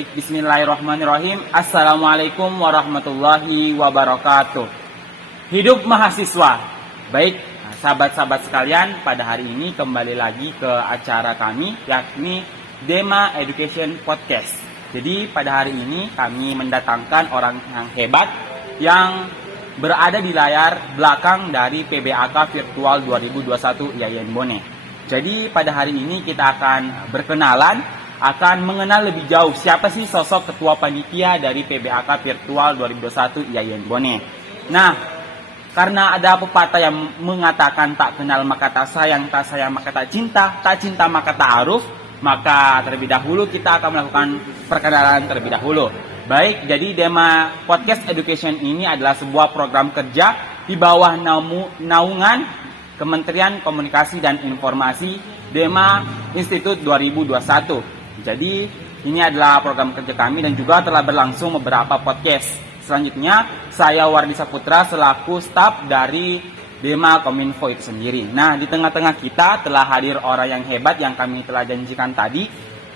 Baik, bismillahirrahmanirrahim. Assalamualaikum warahmatullahi wabarakatuh. Hidup mahasiswa. Baik, sahabat-sahabat sekalian, pada hari ini kembali lagi ke acara kami, yakni Dema Education Podcast. Jadi pada hari ini kami mendatangkan orang yang hebat yang berada di layar belakang dari PBAK Virtual 2021 IAIN Bone. Jadi pada hari ini kita akan berkenalan, akan mengenal lebih jauh siapa sih sosok ketua panitia dari PBAK Virtual 2021 IAIN Bone. Nah, karena ada pepatah yang mengatakan tak kenal maka tak sayang maka tak cinta maka tak aruf, maka terlebih dahulu kita akan melakukan perkenalan terlebih dahulu. Baik, jadi Dema Podcast Education ini adalah sebuah program kerja di bawah naungan Kementerian Komunikasi dan Informasi Dema Institute 2021. Jadi ini adalah program kerja kami dan juga telah berlangsung beberapa podcast. Selanjutnya saya Wardi Saputra selaku staf dari Dema Kominfo itu sendiri. Nah, di tengah-tengah kita telah hadir orang yang hebat yang kami telah janjikan tadi,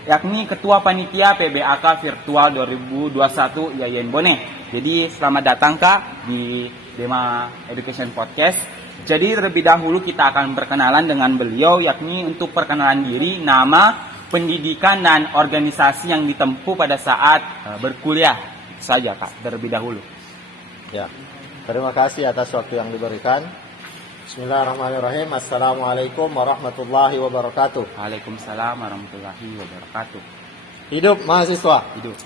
yakni Ketua Panitia PBAK Virtual 2021 IAIN Bone. Jadi selamat datang Kak di Dema Education Podcast. Jadi terlebih dahulu kita akan berkenalan dengan beliau, yakni untuk perkenalan diri, nama, pendidikan dan organisasi yang ditempuh pada saat berkuliah saja Kak, terlebih dahulu. Ya, terima kasih atas waktu yang diberikan. Bismillahirrahmanirrahim. Assalamualaikum warahmatullahi wabarakatuh. Waalaikumsalam warahmatullahi wabarakatuh. Hidup mahasiswa. Hidup.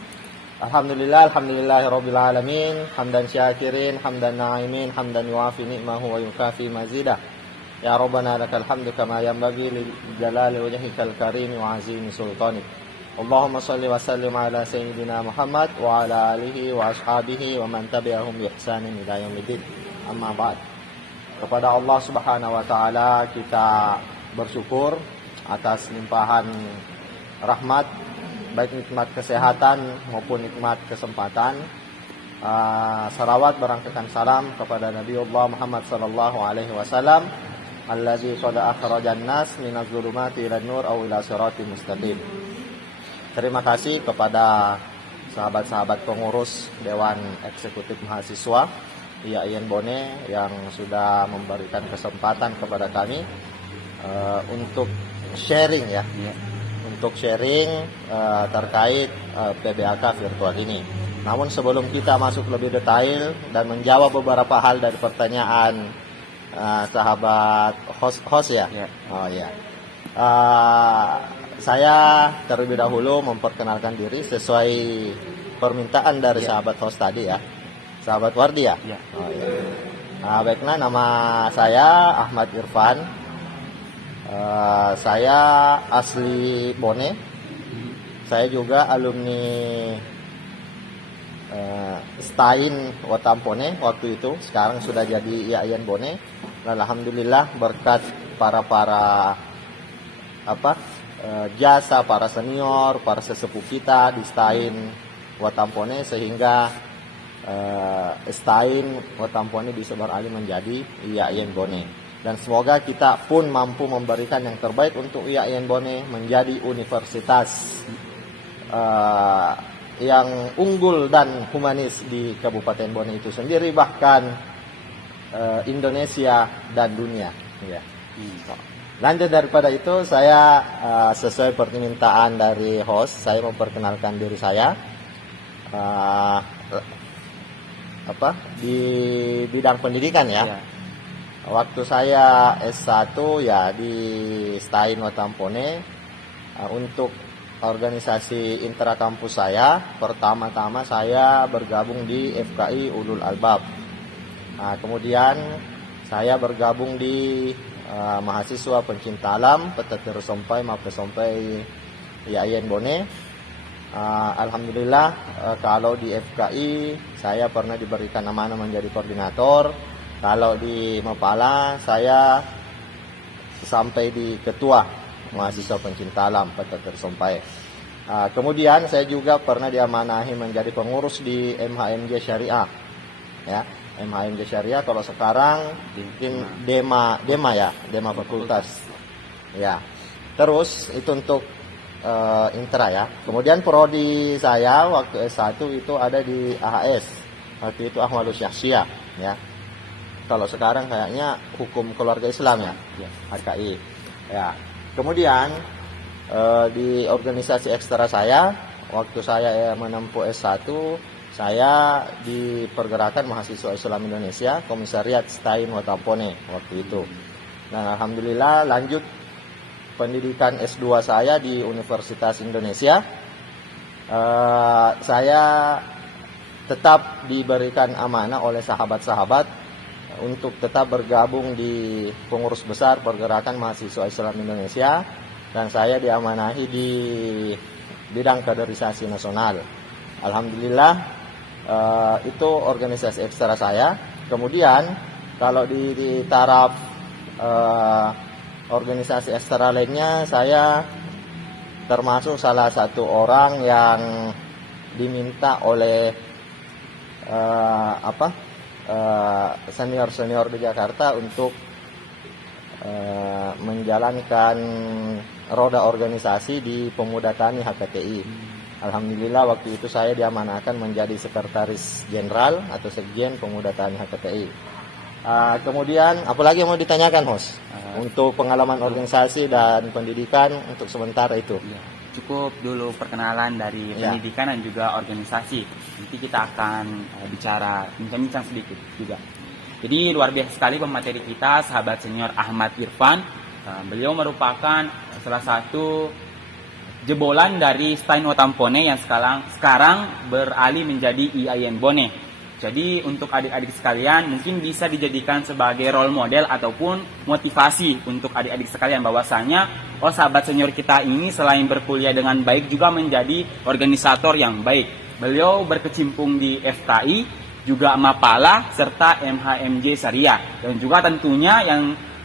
Alhamdulillahirabbil alamin, hamdan syakirin, hamdan na'imin, hamdan yuafi ni'mahu wa yukafi mazidah. Ya Rabbana lakal hamdu kama yanbaghi li jalali wajhikal karim wa azimi sultanik. Allahumma salli wa sallim ala sayyidina Muhammad wa ala alihi wa ashabihi wa man tabi'ahum bi ihsanin ila yaumiddin. Amma ba'd. Kepada Allah Subhanahu wa taala kita bersyukur atas limpahan rahmat, baik nikmat kesehatan maupun nikmat kesempatan. Salawat berangkatkan salam kepada Nabiullah Muhammad sallallahu alaihi wasallam alladzi qad akhrajan nas minadz zulumati ilan nur aw ila siratal mustaqim. Terima kasih kepada sahabat-sahabat pengurus Dewan Eksekutif Mahasiswa IAIN Bone yang sudah memberikan kesempatan kepada kami untuk sharing ya. Untuk sharing terkait PBAK virtual ini. Namun sebelum kita masuk lebih detail dan menjawab beberapa hal dari pertanyaan sahabat host ya. Oh ya. Saya terlebih dahulu memperkenalkan diri sesuai permintaan dari sahabat host tadi ya. Sahabat Wardi ya. Oh ya. Baiklah, nama saya Ahmad Irfan. Saya asli Bone. Saya juga alumni Stain Watampone waktu itu. Sekarang sudah jadi IAIN Bone. Alhamdulillah berkat para jasa para senior, para sesepuh kita di Stain Watampone sehingga Stain Watampone bisa beralih menjadi IAIN Bone. Dan semoga kita pun mampu memberikan yang terbaik untuk IAIN Bone menjadi universitas yang unggul dan humanis di Kabupaten Bone itu sendiri, bahkan Indonesia dan dunia. Ya. Lanjut daripada itu, saya sesuai permintaan dari host, saya memperkenalkan diri saya di bidang pendidikan ya. Waktu saya S1 ya di Stain Watampone. Untuk organisasi intrakampus saya, pertama-tama saya bergabung di FKI Ulul Albab. Kemudian saya bergabung di mahasiswa pencinta alam Peteter Sompai Mapes Sompai IAIN Bone. Alhamdulillah kalau di FKI saya pernah diberikan amanah menjadi koordinator. Kalau di Mapala saya sampai di ketua mahasiswa pencinta alam Peteter Sompai. Kemudian saya juga pernah diamanahi menjadi pengurus di MHMJ Syariah. Ya, MHMJ Syariah kalau sekarang mungkin Dema Fakultas. Ya. Terus itu untuk Intra ya. Kemudian prodi saya waktu S1 itu ada di AHS. Waktu itu Ahmadus Syahsiah ya. Kalau sekarang kayaknya hukum keluarga Islam ya, HKI. Ya. Kemudian di organisasi ekstra saya, waktu saya menempuh S1, saya di Pergerakan Mahasiswa Islam Indonesia, Komisariat Stein Watampone waktu itu. Dan alhamdulillah lanjut pendidikan S2 saya di Universitas Indonesia. Saya tetap diberikan amanah oleh sahabat-sahabat untuk tetap bergabung di pengurus besar Pergerakan Mahasiswa Islam Indonesia, dan saya diamanahi di bidang kaderisasi nasional. Alhamdulillah itu organisasi ekstra saya. Kemudian kalau di taraf organisasi ekstra lainnya, saya termasuk salah satu orang yang diminta oleh senior-senior di Jakarta untuk menjalankan roda organisasi di Pemuda Tani HKTI. Alhamdulillah waktu itu saya diamanahkan menjadi sekretaris jenderal atau sekjen Pemuda Tani HKTI. Kemudian apalagi yang mau ditanyakan, host? Untuk pengalaman organisasi dan pendidikan untuk sementara itu. Cukup dulu perkenalan dari pendidikan dan juga organisasi. Nanti kita akan bincang-bincang sedikit juga. Jadi luar biasa sekali pemateri kita, sahabat senior Ahmad Irfan. Beliau merupakan salah satu jebolan dari Stein Watampone yang sekarang beralih menjadi IAIN Bone. Jadi untuk adik-adik sekalian mungkin bisa dijadikan sebagai role model ataupun motivasi untuk adik-adik sekalian bahwasanya sahabat senior kita ini selain berkuliah dengan baik juga menjadi organisator yang baik. Beliau berkecimpung di FKI, juga Mapala serta MHMJ Syariah, dan juga tentunya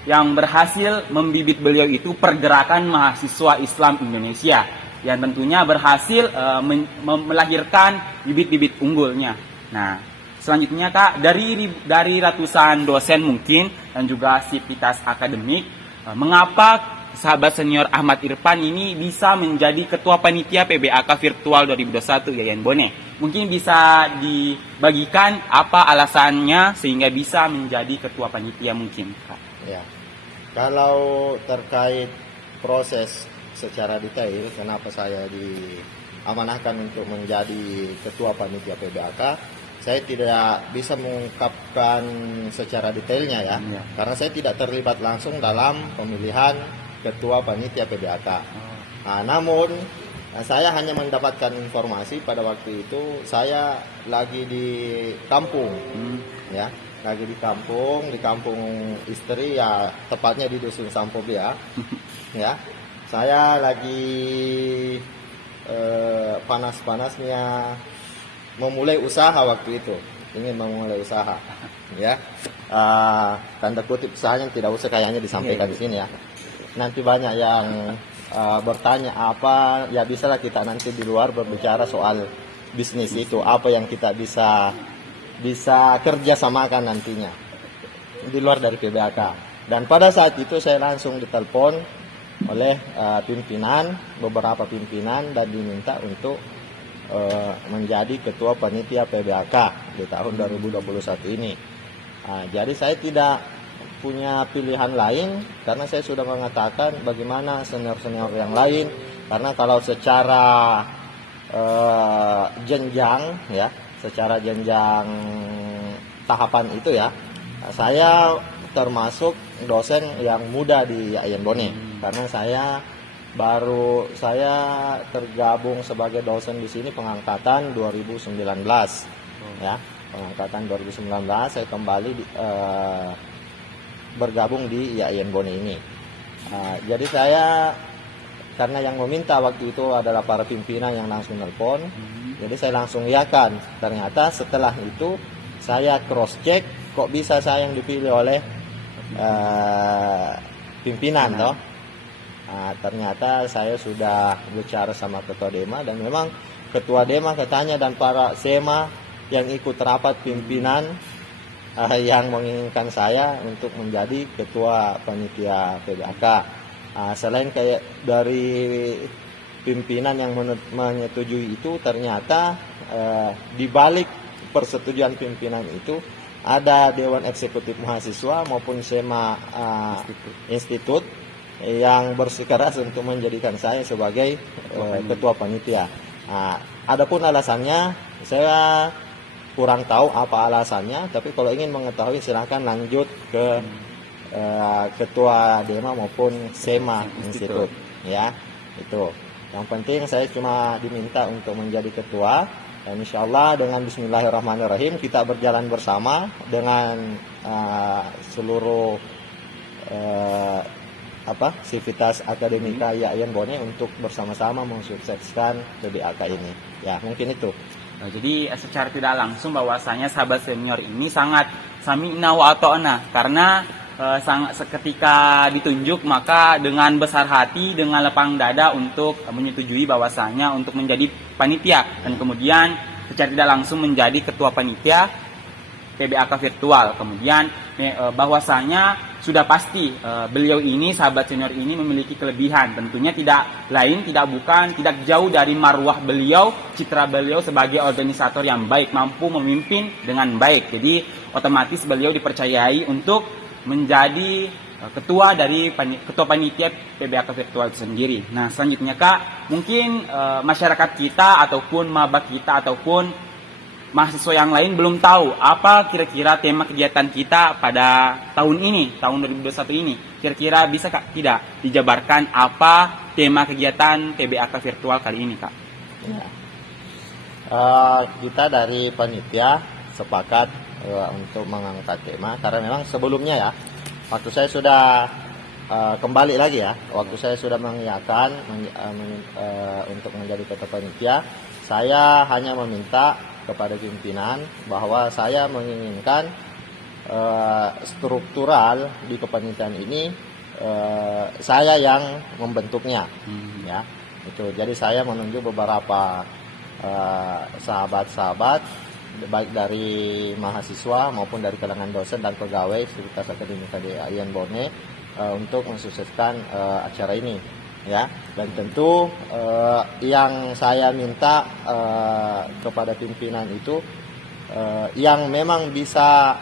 yang berhasil membibit beliau itu Pergerakan Mahasiswa Islam Indonesia yang tentunya berhasil melahirkan bibit-bibit unggulnya. Nah, selanjutnya Kak, dari ratusan dosen mungkin dan juga sivitas akademik, mengapa sahabat senior Ahmad Irfan ini bisa menjadi ketua panitia PBAK virtual 2021 IAIN Bone? Mungkin bisa dibagikan apa alasannya sehingga bisa menjadi ketua panitia mungkin Kak? Ya. Kalau terkait proses secara detail kenapa saya diamanahkan untuk menjadi ketua panitia PBAK, saya tidak bisa mengungkapkan secara detailnya ya, karena saya tidak terlibat langsung dalam pemilihan ketua panitia PBAK. Namun saya hanya mendapatkan informasi pada waktu itu saya lagi di kampung, ya, lagi di kampung istri ya, tepatnya di dusun Sampobia, ya. Saya lagi panas-panasnya memulai usaha waktu itu, ingin memulai usaha, ya. Tanda kutip usahanya tidak usah kayaknya disampaikan di sini ya. Nanti banyak yang bertanya apa, ya bisalah kita nanti di luar berbicara soal bisnis itu, apa yang kita bisa kerjasamakan nantinya di luar dari PBAK. Dan pada saat itu saya langsung ditelepon oleh beberapa pimpinan dan diminta untuk menjadi ketua panitia PBAK di tahun 2021 ini. Jadi saya tidak punya pilihan lain karena saya sudah mengatakan bagaimana senior-senior yang lain, karena kalau secara jenjang ya, secara jenjang tahapan itu ya, saya termasuk dosen yang muda di IAIN Bone karena saya tergabung sebagai dosen di sini pengangkatan 2019 ya, pengangkatan 2019 saya kembali bergabung di IAIN Bone ini. Jadi saya, karena yang meminta waktu itu adalah para pimpinan yang langsung nelpon, jadi saya langsung iakan. Ternyata setelah itu saya cross check, kok bisa saya yang dipilih oleh pimpinan toh. Ternyata saya sudah bicara sama ketua Dema, dan memang ketua Dema katanya dan para SEMA yang ikut rapat pimpinan yang menginginkan saya untuk menjadi ketua panitia PBAK. Selain kayak dari pimpinan yang menyetujui itu ternyata di balik persetujuan pimpinan itu ada Dewan Eksekutif Mahasiswa maupun SEMA Institut yang bersikeras untuk menjadikan saya sebagai ketua panitia. Adapun alasannya saya kurang tahu apa alasannya, tapi kalau ingin mengetahui silahkan lanjut ke ketua DEMA maupun SEMA Institut, ya. Itu. Yang penting saya cuma diminta untuk menjadi ketua, dan insya Allah dengan Bismillahirrahmanirrahim kita berjalan bersama dengan seluruh sivitas akademika IAIN Bone untuk bersama-sama mensukseskan PBAK ini. Ya, mungkin itu. Jadi secara tidak langsung bahwasanya sahabat senior ini sangat sami'na wa ata'na, karena ketika ditunjuk maka dengan besar hati, dengan lapang dada untuk menyetujui bahwasanya untuk menjadi panitia, dan kemudian secara tidak langsung menjadi ketua panitia PBAK virtual. Kemudian bahwasanya sudah pasti beliau ini, sahabat senior ini memiliki kelebihan, tentunya tidak lain tidak bukan tidak jauh dari marwah beliau, citra beliau sebagai organisator yang baik, mampu memimpin dengan baik. Jadi otomatis beliau dipercayai untuk menjadi ketua dari ketua panitia PBAK virtual itu sendiri. Nah, selanjutnya Kak, mungkin masyarakat kita ataupun maba kita ataupun mahasiswa yang lain belum tahu apa kira-kira tema kegiatan kita pada tahun ini, tahun 2021 ini. Kira-kira bisa Kak tidak dijabarkan apa tema kegiatan PBAK virtual kali ini, Kak? Ya. Kita dari panitia sepakat untuk mengangkat tema, karena memang sebelumnya ya, waktu saya sudah kembali lagi ya, waktu saya sudah mengiyakan untuk menjadi ketua panitia, saya hanya meminta kepada pimpinan bahwa saya menginginkan struktural di kepanitiaan ini saya yang membentuknya, ya. Itu. Jadi saya menunjuk beberapa sahabat-sahabat baik dari mahasiswa maupun dari kalangan dosen dan pegawai Sivitas Akademika di IAIN Bone untuk mensukseskan acara ini, ya. Dan tentu yang saya minta kepada pimpinan itu yang memang bisa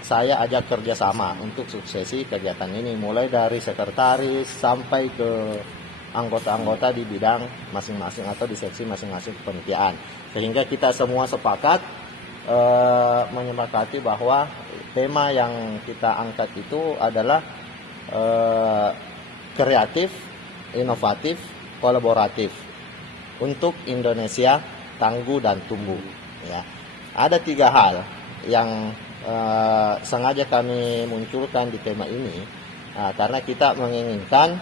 saya ajak kerjasama untuk suksesi kegiatan ini, mulai dari sekretaris sampai ke anggota-anggota di bidang masing-masing atau di seksi masing-masing kepanitiaan, sehingga kita semua sepakat menyepakati bahwa tema yang kita angkat itu adalah kreatif, inovatif, kolaboratif untuk Indonesia tangguh dan tumbuh, ya. Ada 3 hal yang sengaja kami munculkan di tema ini, karena kita menginginkan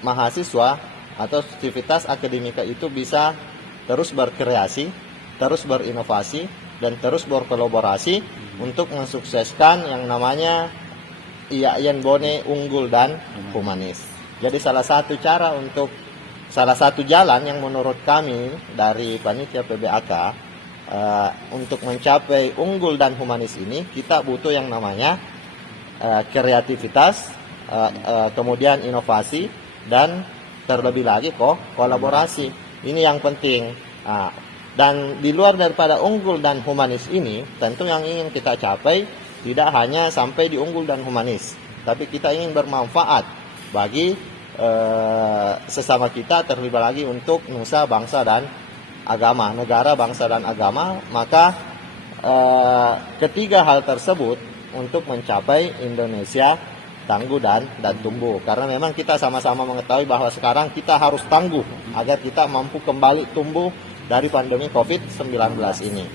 mahasiswa atau aktivitas akademika itu bisa terus berkreasi, terus berinovasi, dan terus berkolaborasi untuk mensukseskan yang namanya IAIN Bone unggul dan humanis. Jadi salah satu jalan yang menurut kami dari panitia PBAK untuk mencapai unggul dan humanis ini, kita butuh yang namanya kreativitas, kemudian inovasi, dan terlebih lagi kolaborasi. Ini yang penting. Dan di luar daripada unggul dan humanis ini, tentu yang ingin kita capai tidak hanya sampai di unggul dan humanis, tapi kita ingin bermanfaat bagi sesama kita, terlebih lagi untuk nusa, bangsa, dan agama, negara, bangsa, dan agama. Maka ketiga hal tersebut untuk mencapai Indonesia tangguh dan tumbuh. Karena memang kita sama-sama mengetahui bahwa sekarang kita harus tangguh agar kita mampu kembali tumbuh dari pandemi COVID-19 ini.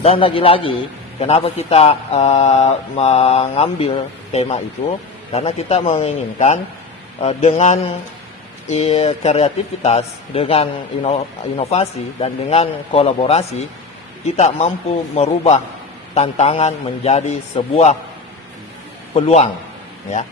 Dan lagi-lagi, kenapa kita mengambil tema itu? Karena kita menginginkan dengan kreativitas, dengan inovasi, dan dengan kolaborasi, kita mampu merubah tantangan menjadi sebuah peluang, ya.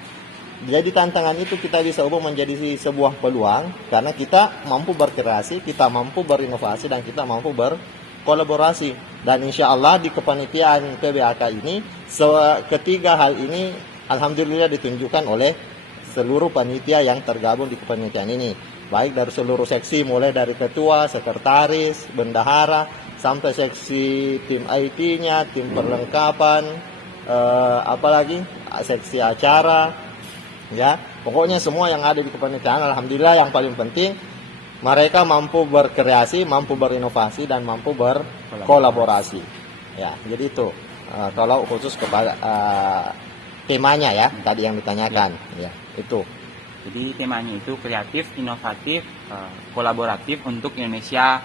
Jadi tantangan itu kita bisa ubah menjadi sebuah peluang karena kita mampu berkreasi, kita mampu berinovasi, dan kita mampu berkolaborasi. Dan insya Allah di kepanitiaan PBAK ini, ketiga hal ini alhamdulillah ditunjukkan oleh seluruh panitia yang tergabung di kepanitiaan ini. baik dari seluruh seksi, mulai dari ketua, sekretaris, bendahara, sampai seksi tim IT-nya, tim perlengkapan, apalagi seksi acara, ya pokoknya semua yang ada di kepanitiaan. Alhamdulillah, yang paling penting mereka mampu berkreasi, mampu berinovasi, dan mampu berkolaborasi. Ya, jadi itu kalau khusus kepada temanya ya, tadi yang ditanyakan, ya itu. Jadi temanya itu kreatif, inovatif, kolaboratif untuk Indonesia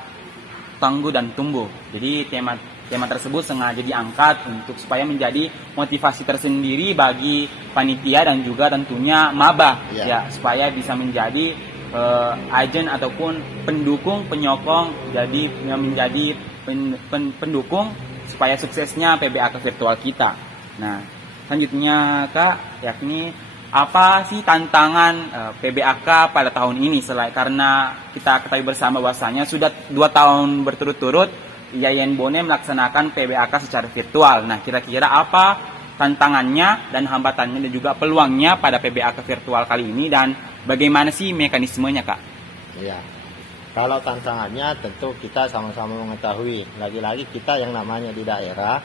tangguh dan tumbuh. Jadi tema tersebut sengaja diangkat untuk supaya menjadi motivasi tersendiri bagi panitia dan juga tentunya maba, ya supaya bisa menjadi agen ataupun pendukung, penyokong, jadi menjadi pendukung supaya suksesnya PBAK virtual kita. Nah, selanjutnya Kak, yakni apa sih tantangan PBAK pada tahun ini? Karena kita ketahui bersama bahwasanya sudah 2 tahun berturut-turut Yayan Bone melaksanakan PBAK secara virtual. Nah, kira-kira apa tantangannya dan hambatannya dan juga peluangnya pada PBAK virtual kali ini, dan bagaimana sih mekanismenya, Kak? Iya. Kalau tantangannya tentu kita sama-sama mengetahui. Lagi-lagi kita yang namanya di daerah,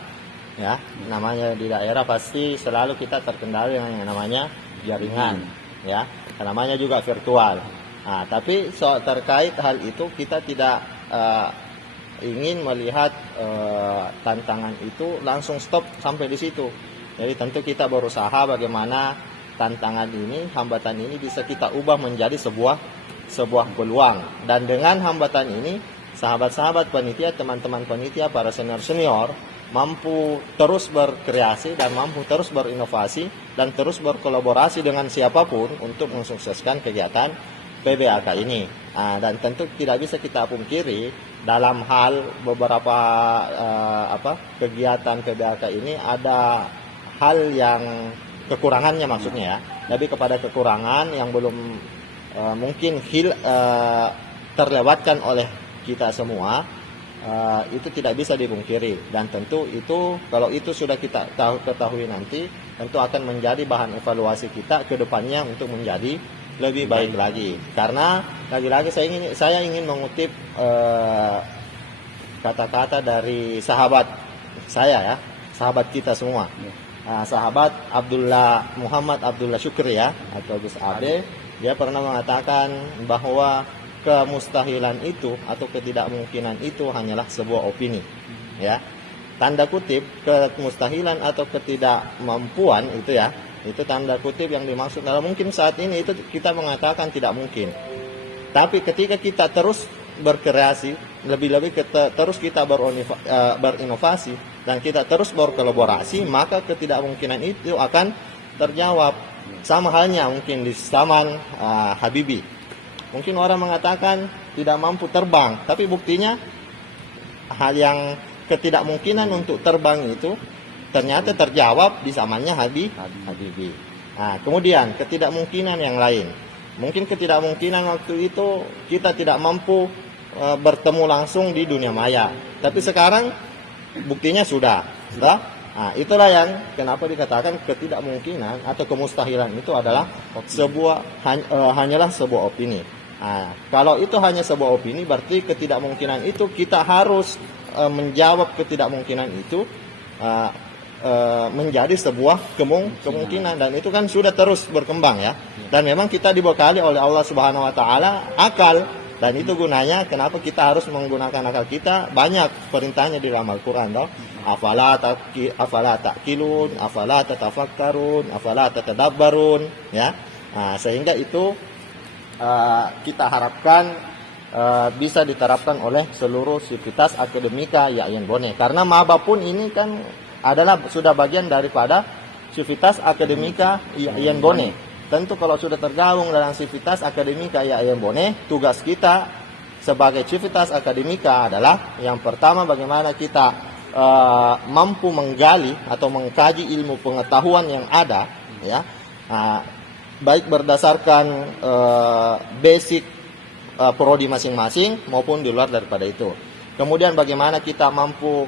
ya, namanya di daerah pasti selalu kita terkendali dengan yang namanya jaringan, ya, namanya juga virtual. Nah, tapi terkait hal itu kita tidak ingin melihat tantangan itu langsung stop sampai di situ. Jadi tentu kita berusaha bagaimana tantangan ini, hambatan ini bisa kita ubah menjadi sebuah peluang. Dan dengan hambatan ini, sahabat-sahabat panitia, teman-teman panitia, para senior-senior mampu terus berkreasi dan mampu terus berinovasi dan terus berkolaborasi dengan siapapun untuk mensukseskan kegiatan PBAK ini. Dan tentu tidak bisa kita pungkiri dalam hal beberapa kegiatan PBAK ini ada hal yang kekurangannya, maksudnya ya. Tapi kepada kekurangan yang belum mungkin terlewatkan oleh kita semua, itu tidak bisa dipungkiri. Dan tentu itu, kalau itu sudah kita ketahui nanti, tentu akan menjadi bahan evaluasi kita ke depannya untuk menjadi lebih baik lagi. Karena lagi-lagi saya ingin mengutip kata-kata dari sahabat saya, ya, sahabat kita semua, sahabat Muhammad Abdullah Syukri, ya, atau Gus Ade. Dia pernah mengatakan bahwa kemustahilan itu atau ketidakmungkinan itu hanyalah sebuah opini, ya, tanda kutip. Kemustahilan atau ketidakmampuan itu, ya, itu tanda kutip yang dimaksud. Kalau mungkin saat ini itu kita mengatakan tidak mungkin, tapi ketika kita terus berkreasi, lebih-lebih terus kita berinovasi dan kita terus berkolaborasi, maka ketidakmungkinan itu akan terjawab. Sama halnya mungkin di zaman Habibie. Mungkin orang mengatakan tidak mampu terbang, tapi buktinya hal yang ketidakmungkinan untuk terbang itu ternyata terjawab di zamannya Habibie. Nah, kemudian ketidakmungkinan yang lain. Mungkin ketidakmungkinan waktu itu kita tidak mampu bertemu langsung di dunia maya, tapi sekarang buktinya sudah. Nah, itulah yang kenapa dikatakan ketidakmungkinan atau kemustahilan itu adalah hanyalah sebuah opini. Nah, kalau itu hanya sebuah opini, berarti ketidakmungkinan itu kita harus menjawab ketidakmungkinan itu menjadi sebuah kemungkinan, dan itu kan sudah terus berkembang, ya. Dan memang kita dibekali oleh Allah Subhanahu wa taala akal, dan itu gunanya kenapa kita harus menggunakan akal kita. Banyak perintahnya di dalam Al-Qur'an, toh. Afala ta'qilun, afala tatafakkarun, afala tatadabbarun, ya. Nah, sehingga itu kita harapkan bisa diterapkan oleh seluruh sivitas akademika Yayan Bone. Karena maba pun ini kan adalah sudah bagian daripada sivitas akademika Yayan Bone. Tentu kalau sudah tergabung dalam sivitas akademika Yayan Bone, tugas kita sebagai sivitas akademika adalah yang pertama, bagaimana kita mampu menggali atau mengkaji ilmu pengetahuan yang ada, ya, baik berdasarkan basic prodi masing-masing maupun di luar daripada itu. Kemudian bagaimana kita mampu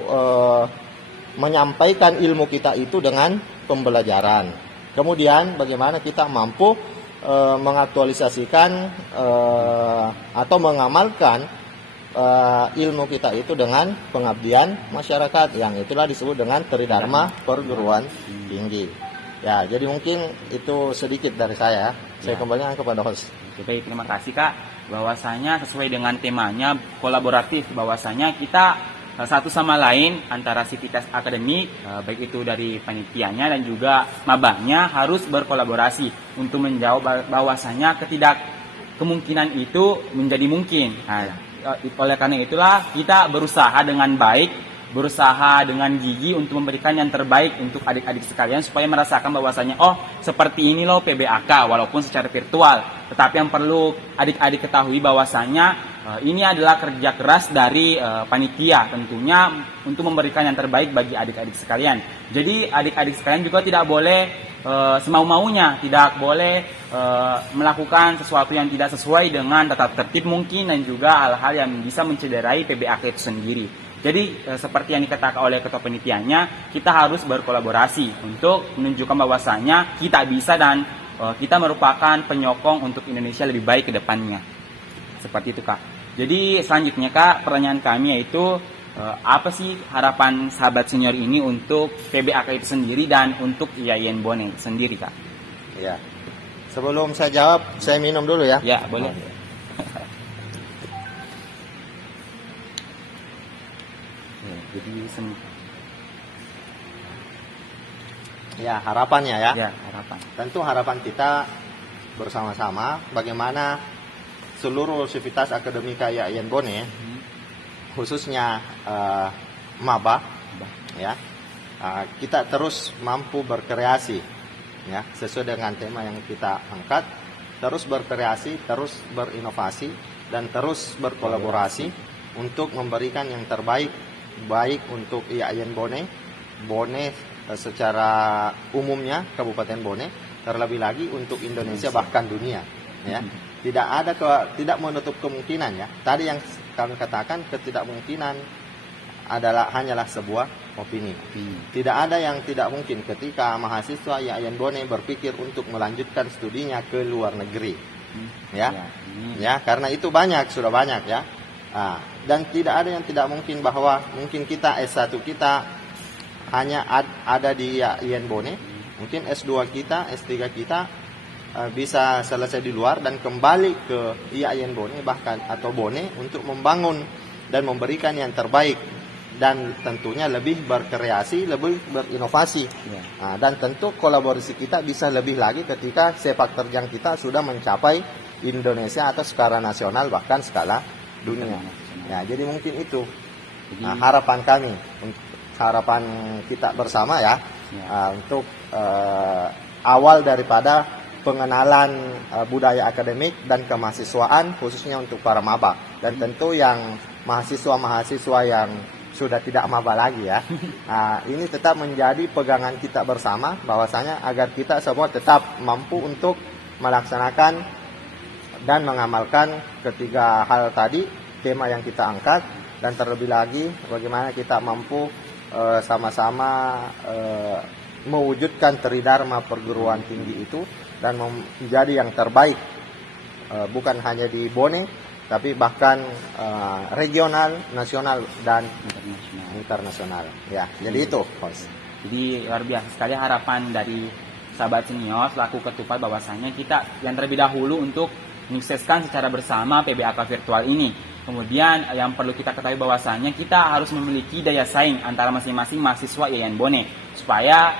menyampaikan ilmu kita itu dengan pembelajaran. Kemudian bagaimana kita mampu mengaktualisasikan atau mengamalkan ilmu kita itu dengan pengabdian masyarakat, yang itulah disebut dengan Tridharma Perguruan Tinggi. Ya, jadi mungkin itu sedikit dari saya. Saya kembalikan kepada host. Baik, terima kasih Kak. Bahwasanya sesuai dengan temanya kolaboratif, bahwasanya kita satu sama lain antara sivitas akademik, baik itu dari panitianya dan juga mabanya harus berkolaborasi untuk menjawab bahwasanya kemungkinan itu menjadi mungkin. Nah, oleh karena itulah kita berusaha dengan baik, berusaha dengan gigi untuk memberikan yang terbaik untuk adik-adik sekalian supaya merasakan bahwasanya oh seperti ini loh PBAK walaupun secara virtual. Tetapi yang perlu adik-adik ketahui bahwasanya ini adalah kerja keras dari panitia tentunya untuk memberikan yang terbaik bagi adik-adik sekalian. Jadi adik-adik sekalian juga tidak boleh semau-maunya, tidak boleh melakukan sesuatu yang tidak sesuai dengan tata tertib mungkin dan juga hal-hal yang bisa mencederai PBAK itu sendiri. Jadi seperti yang dikatakan oleh ketua panitianya, kita harus berkolaborasi untuk menunjukkan bahwasanya kita bisa dan kita merupakan penyokong untuk Indonesia lebih baik ke depannya. Seperti itu Kak. Jadi selanjutnya Kak, pertanyaan kami yaitu apa sih harapan sahabat senior ini untuk PBAK itu sendiri dan untuk IAIN Bone sendiri Kak? Ya. Sebelum saya jawab, saya minum dulu ya. Ya, boleh. Jadi ya, harapannya ya. Ya, harapan. Tentu harapan kita bersama-sama bagaimana seluruh sivitas akademika IAIN Bone, khususnya maba, ya, kita terus mampu berkreasi, ya, sesuai dengan tema yang kita angkat, terus berkreasi, terus berinovasi, dan terus berkolaborasi untuk memberikan yang terbaik, baik untuk IAIN Bone secara umumnya, Kabupaten Bone, terlebih lagi untuk Indonesia bahkan dunia, ya. Tidak menutup kemungkinan, ya. Tadi yang kami katakan ketidakmungkinan hanyalah sebuah opini. Tidak ada yang tidak mungkin ketika mahasiswa IAIN Bone berpikir untuk melanjutkan studinya ke luar negeri, ya. Ya, karena itu sudah banyak, ya. Dan tidak ada yang tidak mungkin bahwa mungkin kita S1 kita hanya ada di IAIN Bone, mungkin S2 kita, S3 kita bisa selesai di luar dan kembali ke IAIN Bone bahkan atau Bone untuk membangun dan memberikan yang terbaik dan tentunya lebih berkreasi, lebih berinovasi. Dan tentu kolaborasi kita bisa lebih lagi ketika sepak terjang kita sudah mencapai Indonesia atau skala nasional bahkan skala dunia. Ya, jadi mungkin itu harapan kami, harapan kita bersama, ya. Untuk awal daripada pengenalan budaya akademik dan kemahasiswaan khususnya untuk para maba, dan tentu yang mahasiswa-mahasiswa yang sudah tidak maba lagi, ya. Ini tetap menjadi pegangan kita bersama bahwasanya agar kita semua tetap mampu untuk melaksanakan dan mengamalkan ketiga hal tadi, tema yang kita angkat, dan terlebih lagi bagaimana kita mampu sama-sama mewujudkan Tridharma Perguruan Tinggi itu dan menjadi yang terbaik, bukan hanya di Bone tapi bahkan regional, nasional, dan internasional. Ya, jadi itu, Host. Jadi luar biasa sekali harapan dari sahabat senior selaku ketupat bahwasanya kita yang terlebih dahulu untuk menyukseskan secara bersama PBAK virtual ini. Kemudian yang perlu kita ketahui bahwasanya kita harus memiliki daya saing antara masing-masing mahasiswa IAIN Bone, supaya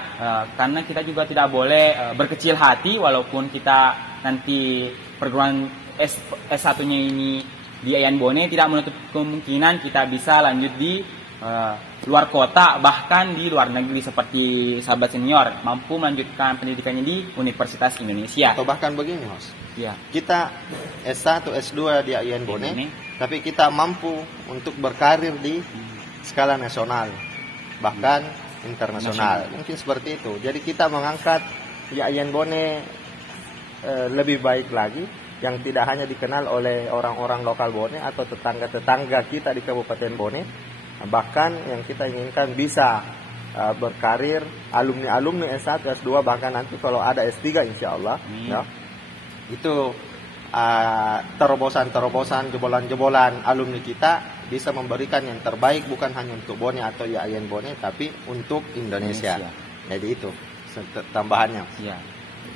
karena kita juga tidak boleh berkecil hati walaupun kita nanti perguruan S1-nya ini di IAIN Bone, tidak menutup kemungkinan kita bisa lanjut di luar kota bahkan di luar negeri seperti sahabat senior mampu melanjutkan pendidikannya di Universitas Indonesia. Atau bahkan begini, Mas. Ya. Kita S1, S2 di IAIN Bone, tapi kita mampu untuk berkarir di skala nasional bahkan internasional. Mungkin seperti itu. Jadi kita mengangkat IAIN Bone lebih baik lagi, yang tidak hanya dikenal oleh orang-orang lokal Bone atau tetangga-tetangga kita di Kabupaten Bone, bahkan yang kita inginkan bisa berkarir alumni-alumni S1, S2, bahkan nanti kalau ada S3 insya Allah, ya, itu terobosan-terobosan, jebolan-jebolan alumni kita bisa memberikan yang terbaik bukan hanya untuk Bone atau IAIN Bone, tapi untuk Indonesia. Jadi itu tambahannya. Ya.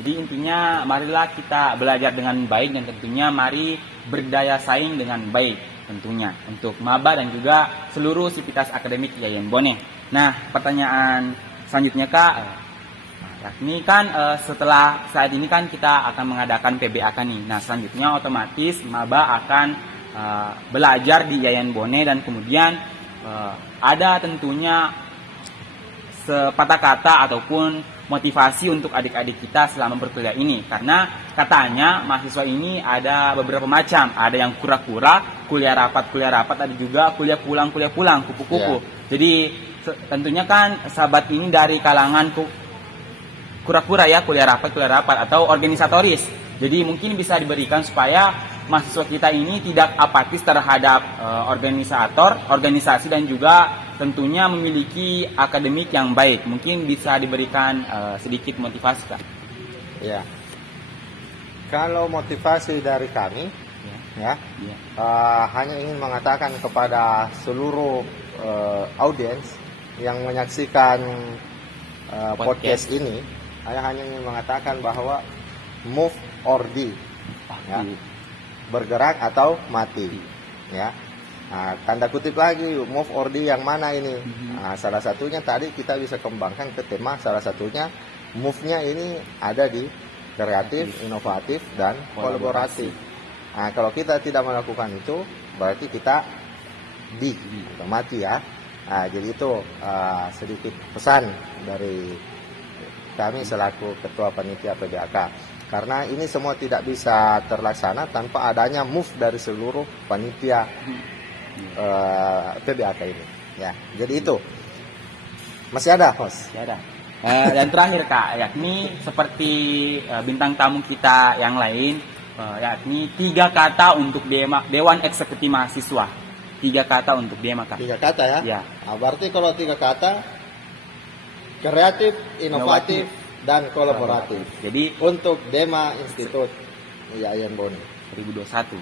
Jadi intinya marilah kita belajar dengan baik dan tentunya mari berdaya saing dengan baik tentunya untuk maba dan juga seluruh sivitas akademik IAIN Bone. Nah, pertanyaan selanjutnya Kak, yakni kan setelah saat ini kan kita akan mengadakan PBAK nih. Nah, selanjutnya otomatis maba akan belajar di IAIN Bone dan kemudian ada tentunya sepatah kata ataupun motivasi untuk adik-adik kita selama berkuliah ini, karena katanya mahasiswa ini ada beberapa macam, ada yang kura-kura, kuliah rapat, ada juga kuliah pulang, kupu-kupu. Jadi tentunya kan sahabat ini dari kalangan kura-kura ya, kuliah rapat atau organisatoris. Jadi mungkin bisa diberikan supaya mahasiswa kita ini tidak apatis terhadap organisasi dan juga tentunya memiliki akademik yang baik. Mungkin bisa diberikan sedikit motivasi Kak. Ya. Kalau motivasi dari kami hanya ingin mengatakan kepada seluruh audiens yang menyaksikan podcast ini, saya hanya ingin mengatakan bahwa move or die, bergerak atau mati, ya. Nah, tanda kutip lagi, move or die yang mana ini? Nah, salah satunya tadi kita bisa kembangkan ke tema, salah satunya move-nya ini ada di kreatif, inovatif, dan kolaboratif. Nah, kalau kita tidak melakukan itu, berarti kita atau mati ya. Nah, jadi itu sedikit pesan dari kami selaku Ketua Panitia PBAK. Karena ini semua tidak bisa terlaksana tanpa adanya move dari seluruh panitia PBAK ini. Ya, jadi itu. Masih ada, host? Masih ada. Dan terakhir Kak, yakni seperti bintang tamu kita yang lain, yakni 3 kata untuk Dewan Eksekutif Mahasiswa. 3 kata untuk DEMA Kak. 3 kata ya? Ya. Nah, berarti kalau 3 kata, kreatif, inovatif, dan kolaboratif. Jadi untuk DEMA Institut IAIN Bone 2021.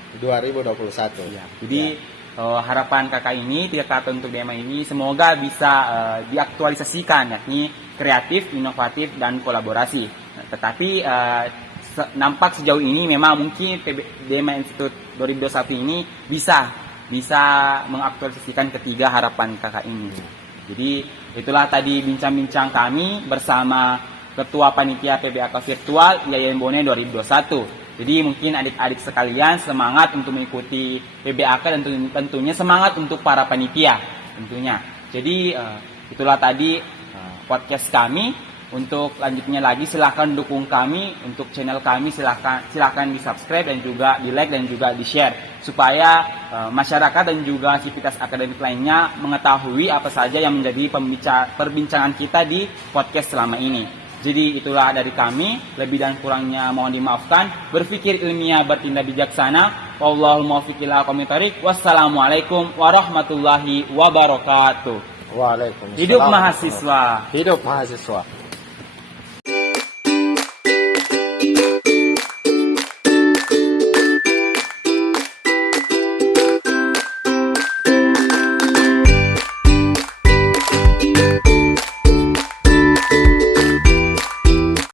Ya. Jadi harapan kakak ini, 3 kata untuk DEMA ini semoga bisa diaktualisasikan, yakni kreatif, inovatif, dan kolaborasi. Tetapi nampak sejauh ini memang mungkin DEMA Institut 2021 ini bisa mengaktualisasikan ketiga harapan kakak ini. Jadi itulah tadi bincang-bincang kami bersama Ketua Panitia PBAK Virtual IAIN Bone 2021. Jadi mungkin adik-adik sekalian semangat untuk mengikuti PBAK dan tentunya semangat untuk para panitia tentunya. Jadi itulah tadi podcast kami. Untuk lanjutnya lagi silahkan dukung kami untuk channel kami, silahkan di subscribe dan juga di like dan juga di share supaya masyarakat dan juga sivitas akademik lainnya mengetahui apa saja yang menjadi perbincangan kita di podcast selama ini. Jadi itulah dari kami, lebih dan kurangnya mohon dimaafkan. Berpikir ilmiah, bertindak bijaksana. Wallahul muwaffiq ila aqwamit thoriq. Wassalamualaikum warahmatullahi wabarakatuh. Waalaikumsalam. Hidup mahasiswa. Hidup mahasiswa.